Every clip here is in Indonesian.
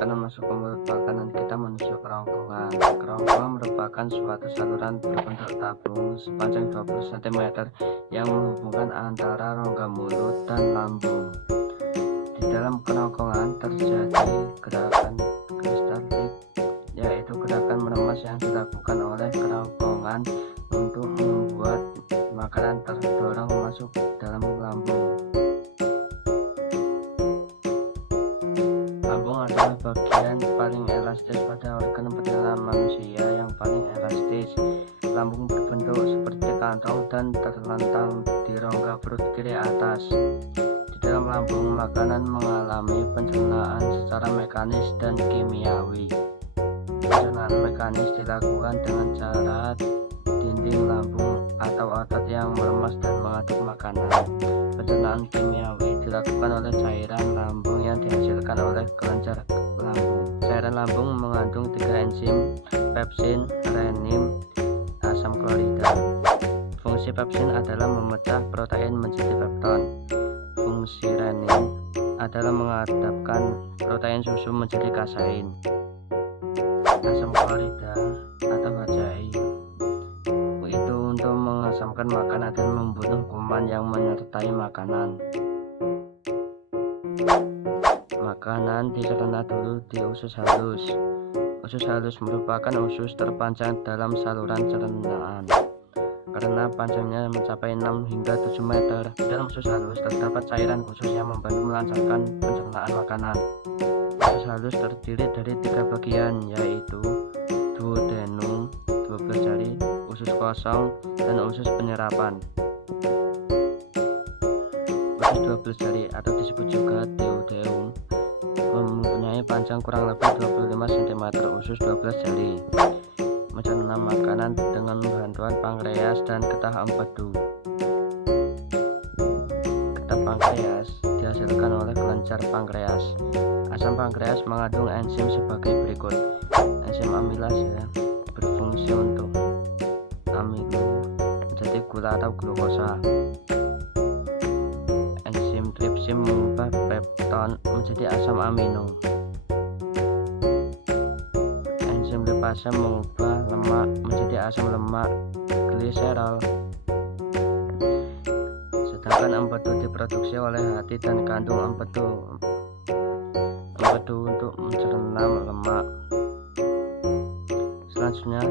makanan masuk ke mulut makanan kita menuju kerongkongan. Kerongkongan merupakan suatu saluran berbentuk tabung sepanjang 20 cm yang menghubungkan antara rongga mulut dan lambung. Di dalam kerongkongan terjadi gerakan kristalik, yaitu gerakan meremas yang dilakukan oleh kerongkongan untuk membuat makanan terdorong masuk dalam lambung. Lambung adalah bagian paling elastis pada organ pencernaan manusia yang paling elastis. Lambung berbentuk seperti kantong dan terlentang di rongga perut kiri atas. Di dalam lambung, makanan mengalami pencernaan secara mekanis dan kimiawi. Pencernaan mekanis dilakukan dengan cara dinding lambung atau otot yang meremas dan mengaduk makanan. Pencernaan kimiawi dilakukan oleh cairan lambung yang dihasilkan oleh kelenjar lambung. Cairan lambung mengandung 3 enzim: pepsin, renin, asam klorida. Fungsi pepsin adalah memecah protein menjadi pepton. Fungsi renin adalah mengadapkan protein susu menjadi kasein. Asam klorida atau HCl itu untuk mengasamkan makanan dan membunuh kuman yang menyertai makanan. Makanan dicerna dulu di usus halus. Usus halus merupakan usus terpanjang dalam saluran cernaan. Karena panjangnya mencapai 6 hingga 7 meter, di dalam usus halus terdapat cairan khusus yang membantu melancarkan pencernaan makanan. Usus halus terdiri dari 3 bagian, yaitu duodenum 12 jari, usus kosong, dan usus penyerapan. Usus 12 jari atau disebut juga duodenum mempunyai panjang kurang lebih 25 cm. Usus 12 jari mencerna makanan dengan bantuan pankreas dan getah empedu. Getah pankreas dihasilkan oleh kelenjar pankreas. Asam pankreas mengandung enzim sebagai berikut. Enzim amilase berfungsi untuk amilo menjadi gula atau glukosa. Enzim tripsin mengubah pepton menjadi asam amino. Enzim lipase mengubah lemak menjadi asam lemak gliserol. Sedangkan empedu diproduksi oleh hati dan kandung empedu untuk mencerna lemak. Selanjutnya,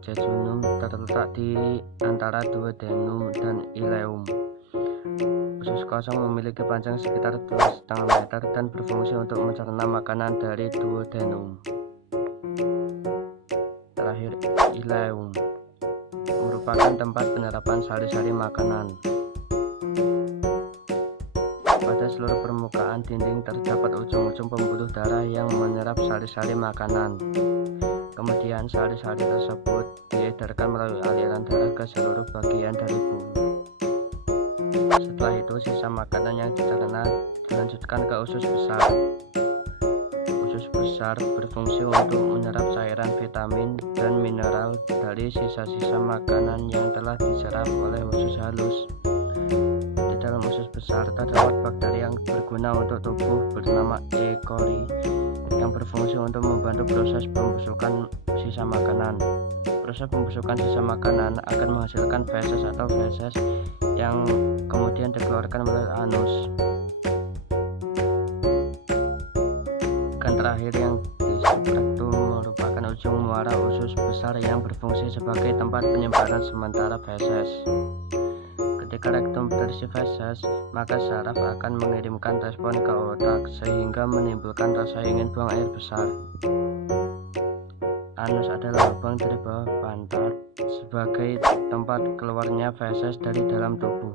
jejunum terletak di antara duodenum dan ileum. Usus kosong memiliki panjang sekitar 2,5 meter dan berfungsi untuk mencerna makanan dari duodenum. Terakhir, ileum merupakan tempat penyerapan sari-sari makanan. Pada seluruh permukaan dinding terdapat ujung-ujung pembuluh darah yang menyerap sari-sari makanan. Kemudian sari-sari tersebut diedarkan melalui aliran darah ke seluruh bagian dari tubuh. Setelah itu, sisa makanan yang dicerna dilanjutkan ke usus besar. Usus besar berfungsi untuk menyerap cairan vitamin dan mineral dari sisa-sisa makanan yang telah diserap oleh usus halus. Di dalam usus besar terdapat bakteri yang berguna untuk tubuh bernama E. coli yang berfungsi untuk membantu proses pembusukan sisa makanan. Proses pembusukan sisa makanan akan menghasilkan feses atau feses yang kemudian dikeluarkan melalui anus. Organ terakhir yang disebut rektum merupakan ujung muara usus besar yang berfungsi sebagai tempat penyimpanan sementara feses. Ketika rektum berisi feses, maka saraf akan mengirimkan respon ke otak sehingga menimbulkan rasa ingin buang air besar. Anus adalah lubang dari bawah pantat sebagai tempat keluarnya feses dari dalam tubuh.